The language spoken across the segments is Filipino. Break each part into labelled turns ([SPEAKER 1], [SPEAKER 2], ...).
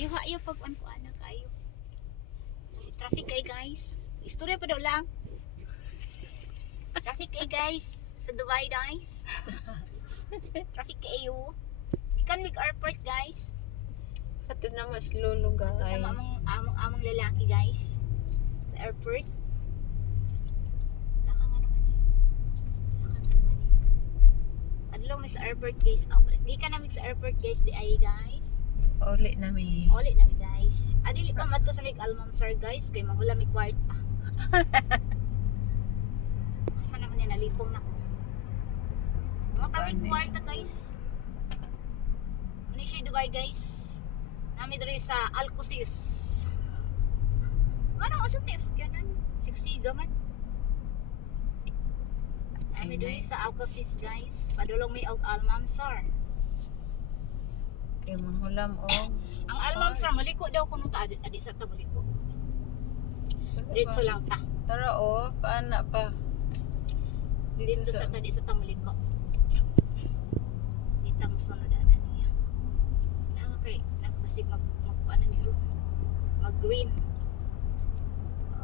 [SPEAKER 1] Ayo ha, ayo pag an ko ana kayo. Traffic kay guys. Istorya pa daw lang. Traffic kay guys sa Dubai guys. Traffic kayo. Ikan mig airport guys.
[SPEAKER 2] Ito na mas lolo guys.
[SPEAKER 1] na among among among lalaki guys sa airport. Wala ka nga naman eh. Wala ka nga naman eh. Sa airport guys. Oh, di ka na mi sa airport guys di ay guys.
[SPEAKER 2] Uli na mi.
[SPEAKER 1] Oli na mi guys. Adili pa madto sa mig almam sir guys kay mahula mi kwarta. Asa naman yan nalipong nako. Kami
[SPEAKER 2] Bani.
[SPEAKER 1] kwarta guys. Muna siya Dubai guys. Nami diri sa Alcosis. Ano usap ni sakyanan? Siksiga man. Nami diri sa Alcosis guys. Padulong mi og almam sir.
[SPEAKER 2] Kay manghulam o.
[SPEAKER 1] Ang almam sir maliko daw kuno ta adi, adi sa ta maliko. Diretso lang ta.
[SPEAKER 2] Tara o, paana pa.
[SPEAKER 1] Dito sa tadi sa tamuliko. Dito mo sunod ana niya. Nang kay nagbasig mag magkuan ni ro. Mag green.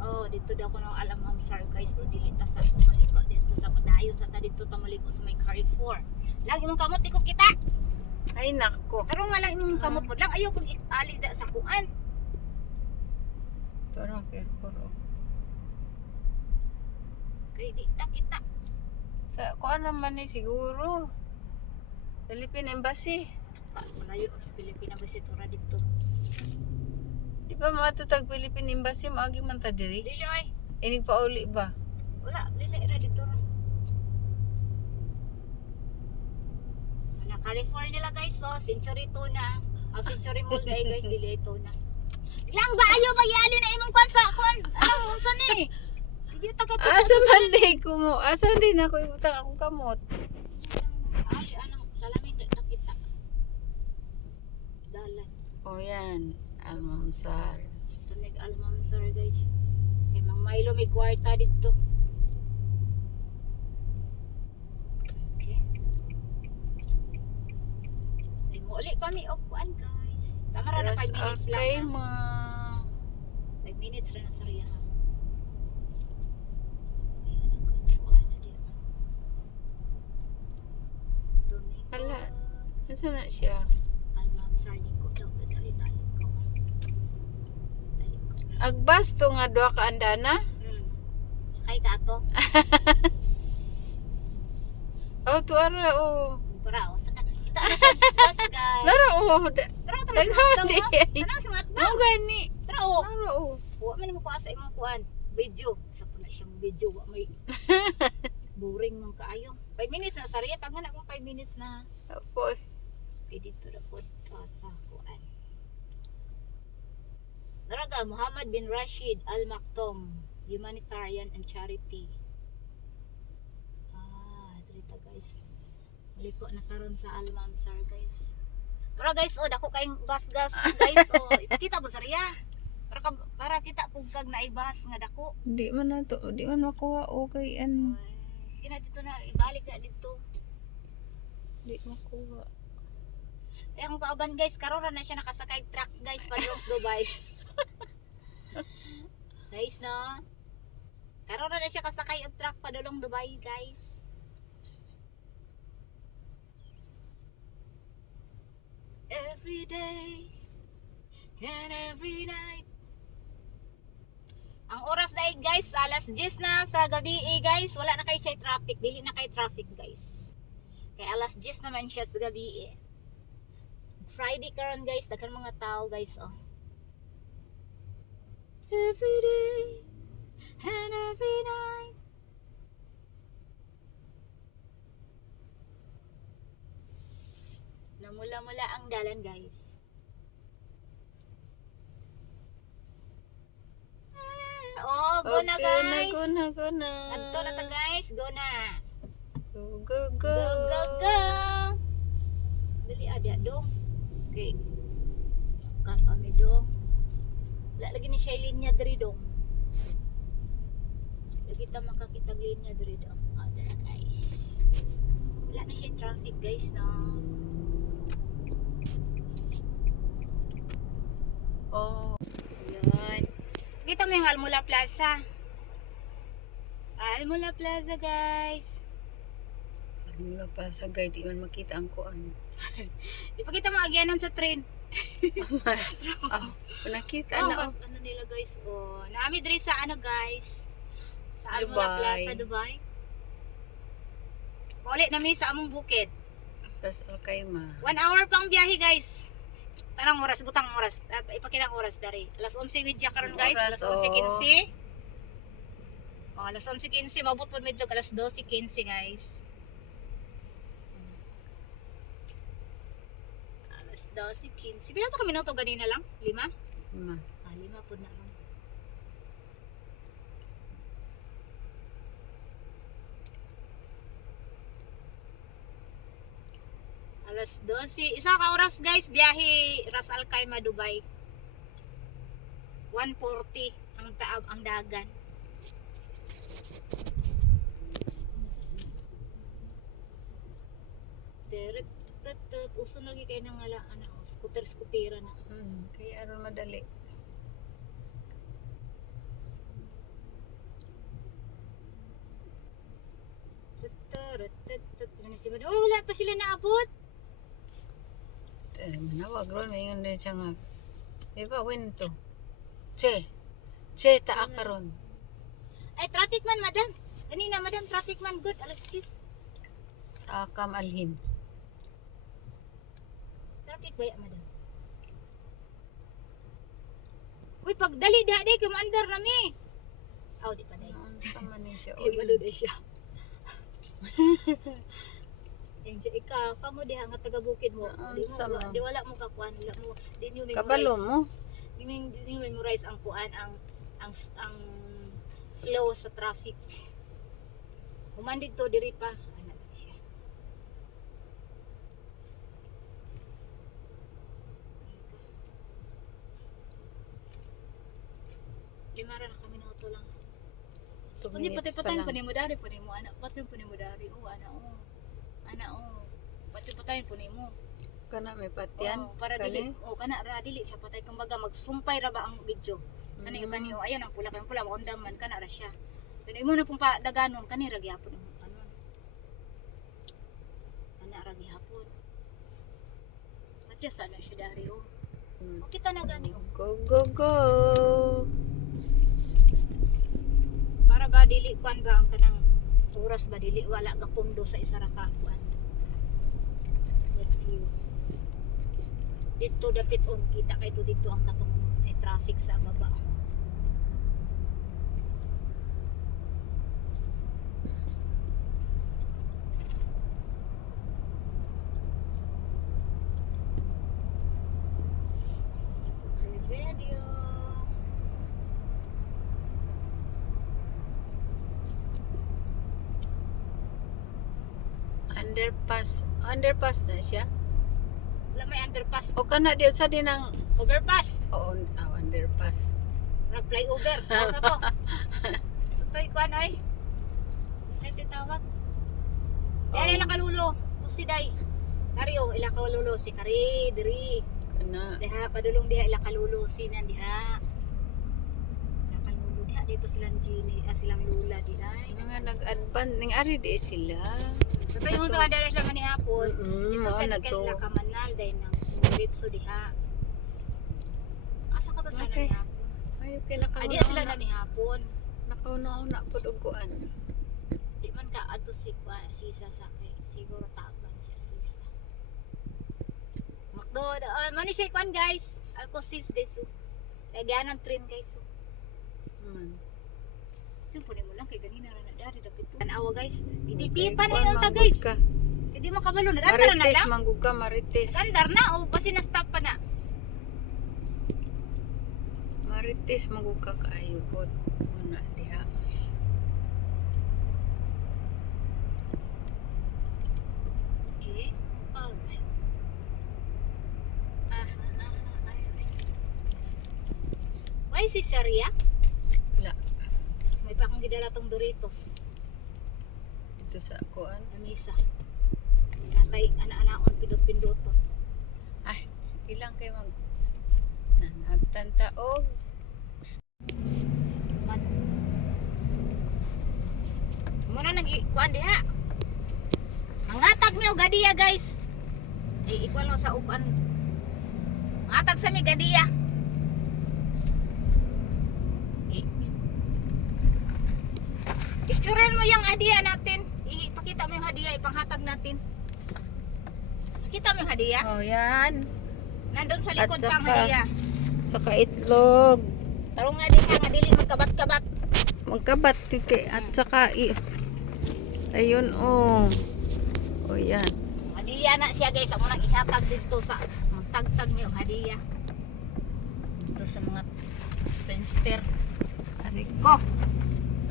[SPEAKER 1] Oh, dito daw ko nang alam ang sir guys pero dili ta sa tamuliko dito sa padayon sa ta dito tamuliko sa may Carrefour. Lagi mong kamot di ko kita.
[SPEAKER 2] Ay nako.
[SPEAKER 1] Pero nga lang imong kamot po lang ayaw kong alis da sa kuan.
[SPEAKER 2] Tara careful o.
[SPEAKER 1] Kay di ta kita.
[SPEAKER 2] Sa kuan naman ni siguro. Philippine Embassy.
[SPEAKER 1] Ka malayo sa Pilipinas ba ora dito.
[SPEAKER 2] Di ba matutag Philippine Embassy maagi man ta diri?
[SPEAKER 1] Dili ay.
[SPEAKER 2] Inig pa uli ba?
[SPEAKER 1] Wala, dili ra dito ra. Naka-refer nila guys, so Century Tuna. Ang Century Mall guys, guys, dili ito na. Lang ba ayo ba yali na imong kwan sa kwan? Ano unsa ni? Dili ta ka
[SPEAKER 2] Asa man di ko mo? Asa din ako ibutang akong kamot?
[SPEAKER 1] Ay, anong salamin di ta kita. Dalan.
[SPEAKER 2] O yan. Almamsar.
[SPEAKER 1] Tunig almam sir guys. Kay Mang Milo may kwarta dito. Okay. Ay, muli pa mi og kuan guys. Tama ra na 5 minutes lang.
[SPEAKER 2] Okay,
[SPEAKER 1] ha?
[SPEAKER 2] ma.
[SPEAKER 1] 5 minutes ra na sa riya.
[SPEAKER 2] Hala. Nasa na siya?
[SPEAKER 1] Almam sir di ko daw dali tayo ko. Dali ko.
[SPEAKER 2] Agbas to nga duha ka andana?
[SPEAKER 1] Hmm. Sakay ka ato.
[SPEAKER 2] Oh, tuara o.
[SPEAKER 1] Bus guys.
[SPEAKER 2] Lara o. Da-
[SPEAKER 1] Tara tara.
[SPEAKER 2] Di.
[SPEAKER 1] Ano sa mga
[SPEAKER 2] Mo gani.
[SPEAKER 1] Tara o.
[SPEAKER 2] Lara o.
[SPEAKER 1] Wa man mo kuha sa imong kuan. Video. Sa po na siyang video wa may boring nung kaayo. 5 minutes na sariya pag na akong 5 minutes na.
[SPEAKER 2] Apoy.
[SPEAKER 1] Kay dito ra po ta sa kuan. Daraga Muhammad bin Rashid Al Maktoum, humanitarian and charity. Ah, dito guys. Maliko na karon sa Al Mamsar guys. Pero guys, oh, dako kayong bus gas guys. Oh, kita mo sariya. Para ka, para kita pug kag naibas nga dako.
[SPEAKER 2] Di man na to. Di man makuha o kay ano.
[SPEAKER 1] Ay, Sige na dito na ibalik na dito.
[SPEAKER 2] Di makuha.
[SPEAKER 1] Kaya kung kauban guys, karon na siya nakasakay truck guys padulong sa Dubai. guys no. Karon na siya kasakay og truck padulong Dubai guys. Every day and every night. Ang oras na guys, alas 10 na sa gabi eh, guys. Wala na kayo siya traffic. Dili na kayo traffic guys. Kaya alas 10 naman siya sa gabi eh. Friday karon guys, daghan mga tao guys oh. Every day and every night. Namula-mula ang dalan guys. Oh, go na
[SPEAKER 2] Okay na,
[SPEAKER 1] guys.
[SPEAKER 2] go na, go na.
[SPEAKER 1] Adto na ta guys, go na.
[SPEAKER 2] Go, go, go.
[SPEAKER 1] Go, go, go. Dali ada dong. Okay. Kan kami dong. Wala lagi ni siya linya diri dong. Lagi ta makakita linya diri dong. Ada na guys. Wala na siya traffic guys no.
[SPEAKER 2] Oh.
[SPEAKER 1] Yun. Kita mo yung Almula Plaza. Almula Plaza, guys.
[SPEAKER 2] Mula pa sa guide, di man makita ang kuan.
[SPEAKER 1] Ipakita mo agyanan sa train.
[SPEAKER 2] oh, nakita
[SPEAKER 1] Oh,
[SPEAKER 2] na.
[SPEAKER 1] mas, ano nila guys, oh. Naami diri sa ano guys. Sa Almula
[SPEAKER 2] Dubai.
[SPEAKER 1] Plaza, Dubai. Pauli na mi sa among bukid.
[SPEAKER 2] Ras Al Khaimah.
[SPEAKER 1] One hour pang biyahe guys. Tarang oras, butang oras. Ah, Ipakita ang oras dari. Alas 11.30 karon guys.
[SPEAKER 2] Oras,
[SPEAKER 1] Alas
[SPEAKER 2] oh.
[SPEAKER 1] 11.15. Oh, alas 11.15. Mabot po medyo alas 12.15 guys. Alas 12.15. Pila to kami minuto ganina lang? Lima?
[SPEAKER 2] Ma.
[SPEAKER 1] Ah, lima po na lang. Alas 12. Isa ka oras guys, biyahe Ras Al Khaimah, Dubai. 140 ang taab ang dagan. Direct tut uso lagi kay nang ala ano, scooter scootera na.
[SPEAKER 2] Hmm, kaya aron madali.
[SPEAKER 1] Tutut. Ano si Oh, wala pa sila naabot.
[SPEAKER 2] Manawag ron, may yun din siya nga. Diba, when to? Che. Che, taa ka ron.
[SPEAKER 1] Ay, traffic man, madam. Kanina, madam, traffic man. Good. Alas 10.
[SPEAKER 2] Sa Kamalhin.
[SPEAKER 1] Traffic ba madam? Uy, pag dali, kumandar na mi. Oh, di pa, di.
[SPEAKER 2] Noon sa man ni siya.
[SPEAKER 1] Kay balod ay siya. Siya, ikaw, kamo di nga taga bukid mo.
[SPEAKER 2] Ah,
[SPEAKER 1] Di mo,
[SPEAKER 2] sama.
[SPEAKER 1] di wala mo kakuan, wala mo, di nyo memorize.
[SPEAKER 2] Kabalo mo.
[SPEAKER 1] Di nyo, di nyo memorize ang kuan, ang, ang, ang flow sa traffic. Humandig to, diri pa. Ano na siya. Lima ra na kami na auto lang.
[SPEAKER 2] Minutes
[SPEAKER 1] pati
[SPEAKER 2] pa
[SPEAKER 1] patayin
[SPEAKER 2] lang.
[SPEAKER 1] pa ni mo dari pa ni mo anak. Pati pa ni mo dari. Oh, ana oh. Ana oh. Pati patayin pa ni mo.
[SPEAKER 2] Kana may patyan.
[SPEAKER 1] Oh, para dili. Oh, kana ra dili siya patay kumbaga magsumpay ra ba ang video. Kani
[SPEAKER 2] Mm.
[SPEAKER 1] kani oh, ayan ang pula kani pula maundang man kana ra siya. Kani mo na pong pa daganon kani ra gyapon ang ano. Ana ra gyapon. Patya sana siya dari oh.
[SPEAKER 2] Mm.
[SPEAKER 1] O kita na gani oh.
[SPEAKER 2] Go, go, go.
[SPEAKER 1] Para ba dili kuan ba ang kanang oras ba dili wala ga pundo sa isa ra ka kuan. Thank you. Dito dapit on kita kay to dito ang katong eh, traffic sa baba. Video.
[SPEAKER 2] Underpass. Underpass na siya.
[SPEAKER 1] Wala may underpass.
[SPEAKER 2] O kana di sa din ang
[SPEAKER 1] Overpass.
[SPEAKER 2] Oo, ah, underpass.
[SPEAKER 1] Ra flyover. Asa to? Sa to'y kuan ay. Ay titawag. Dari
[SPEAKER 2] Oo.
[SPEAKER 1] ila kalulo. Usiday. Dari o ila kalulo si Kari diri.
[SPEAKER 2] Kana.
[SPEAKER 1] Diha padulong diha ila kalulo sinan diha. Dito silang Gini, ah, silang Lula di ay.
[SPEAKER 2] Mga nag-advance. Ning ari di sila.
[SPEAKER 1] Ito yung mga dala sila manihapon.
[SPEAKER 2] Mm-mm,
[SPEAKER 1] Dito sa
[SPEAKER 2] na to.
[SPEAKER 1] la kamanal dahil nang diretso diha. Asa ka to sila
[SPEAKER 2] Okay.
[SPEAKER 1] nanihapon?
[SPEAKER 2] Ay, kay
[SPEAKER 1] Adi sila
[SPEAKER 2] nakauna.
[SPEAKER 1] nanihapon.
[SPEAKER 2] Nakauna-una po duguan.
[SPEAKER 1] Di man ka ato si kwa sisa sa kay siguro taban siya sisa. Makdo, uh, mani siya kwan guys. Ako sis desu. Kaya ganan train guys. So,
[SPEAKER 2] Man.
[SPEAKER 1] Siyempre po mo lang kay ganina ra na dari dapit to. Tanawa guys. Hindi
[SPEAKER 2] Okay,
[SPEAKER 1] yung ta guys.
[SPEAKER 2] ka.
[SPEAKER 1] Hindi mo kabalo nagandar na lang.
[SPEAKER 2] manggug ka, marites.
[SPEAKER 1] Gandar na o basi na stop pa na.
[SPEAKER 2] Marites, manggug ka kaayo god. Muna diha.
[SPEAKER 1] Okay. Aha, aha, alright. Why si Saria?
[SPEAKER 2] Wala.
[SPEAKER 1] May pa akong gidala tong Doritos.
[SPEAKER 2] Dito sa kuan.
[SPEAKER 1] Amisa. Natay ana-anaon pindot-pindoton.
[SPEAKER 2] Ay, sige lang kayo mag... Na, nabta Tantaog.
[SPEAKER 1] Man. Muna nang kuan diha. Mangatag mi og gadiya guys. Ay equal lang sa upan. Mangatag sa mi gadiya. I- Picturean mo yung hadiah natin. Ipakita mo yung hadiah, ipanghatag natin. Kita mo yung hadiah?
[SPEAKER 2] Oh, yan.
[SPEAKER 1] Nandun sa likod
[SPEAKER 2] At
[SPEAKER 1] pang
[SPEAKER 2] saka-
[SPEAKER 1] hadiah.
[SPEAKER 2] Saka itlog.
[SPEAKER 1] Tarong nga diha, nga dili magkabat-kabat.
[SPEAKER 2] Magkabat kay at saka i Ayun oh. Oh yan.
[SPEAKER 1] Hadiah na siya guys. Amo nang ihatag dito sa tagtag niyo hadiah. Dito sa mga friendster.
[SPEAKER 2] Ari ko.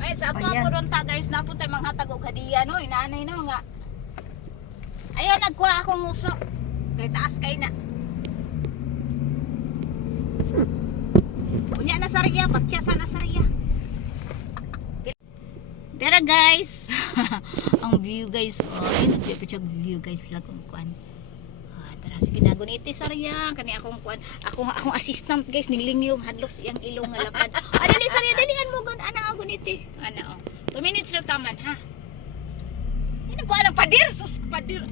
[SPEAKER 1] Ay, sa ato ako doon ta guys, napunta mga hatag og hadiah no, inanay no nga. Ayun, nagkuha akong nguso. Kay taas kay na. Unya na sariya, pagtya sa nasariya. Tara guys. Ang view guys. Oh, ayun nagpipicture view guys sa kung kuan. Tara sige na guniti sariya kani akong kuan. Ako akong assistant guys nilingyom hadlok siyang ilong nga lapad. Ah, dali sariya dalingan mo gun ana ako guniti. Ana oh. 2 minutes ra taman ha. Ano ko alang padir sus padir.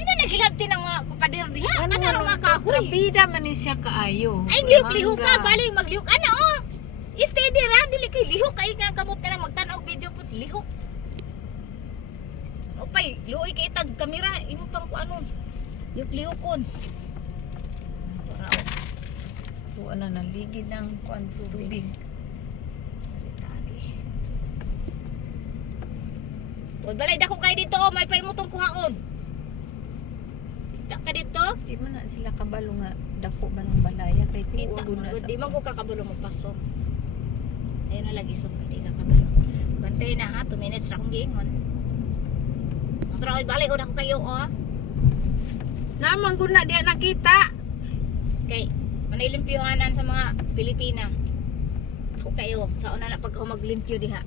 [SPEAKER 1] Ano naghilabti ng mga padir diha? Ano ra mga kahoy?
[SPEAKER 2] Bida man ni siya kaayo.
[SPEAKER 1] Ay, lihok-lihok ka,
[SPEAKER 2] Mangga.
[SPEAKER 1] bali maglihok. Ano, oh. Steady ra, dili kay lihok kay nga kamot ka lang magtanaw video put lihok. Opay, luoy kay tag kamera, imo pang ku Para oh.
[SPEAKER 2] Tuwa na naligid ng kuan tubig.
[SPEAKER 1] Tagi. Wag balay dako kay dito, oh, may paimutong kuhaon. Kita ka dito.
[SPEAKER 2] Di man na sila kabalo nga dako ba ng balaya kay
[SPEAKER 1] Kita
[SPEAKER 2] tuwa
[SPEAKER 1] mo,
[SPEAKER 2] na sa
[SPEAKER 1] di man ko kakabalo magpaso. Ayun na lagi sum, di ka kabalo. Bantay na ha, 2 minutes ra akong giingon. Pero ay balik una ko kayo oh.
[SPEAKER 2] Naman gud na diya nakita.
[SPEAKER 1] Kay manilimpyohanan sa mga Pilipina. Ako kayo, sa una na pag maglimpyo diha.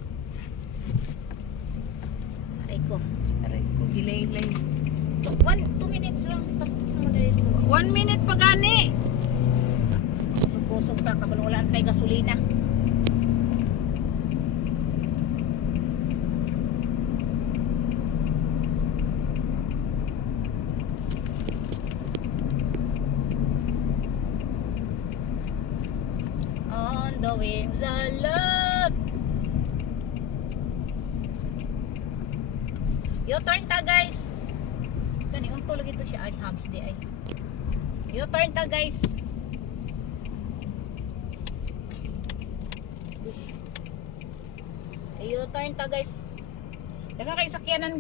[SPEAKER 1] Aray ko.
[SPEAKER 2] Aray ko gilay-lay.
[SPEAKER 1] 1 2 minutes lang.
[SPEAKER 2] One minute pa gani.
[SPEAKER 1] Kusog-kusog ta kabalo wala antay gasolina. On the wings of love. Yo turn ta guys. Kani unto lagi to siya ay hams di ay. Yo turn ta guys. Yo turn ta guys. Daga kay sakyanan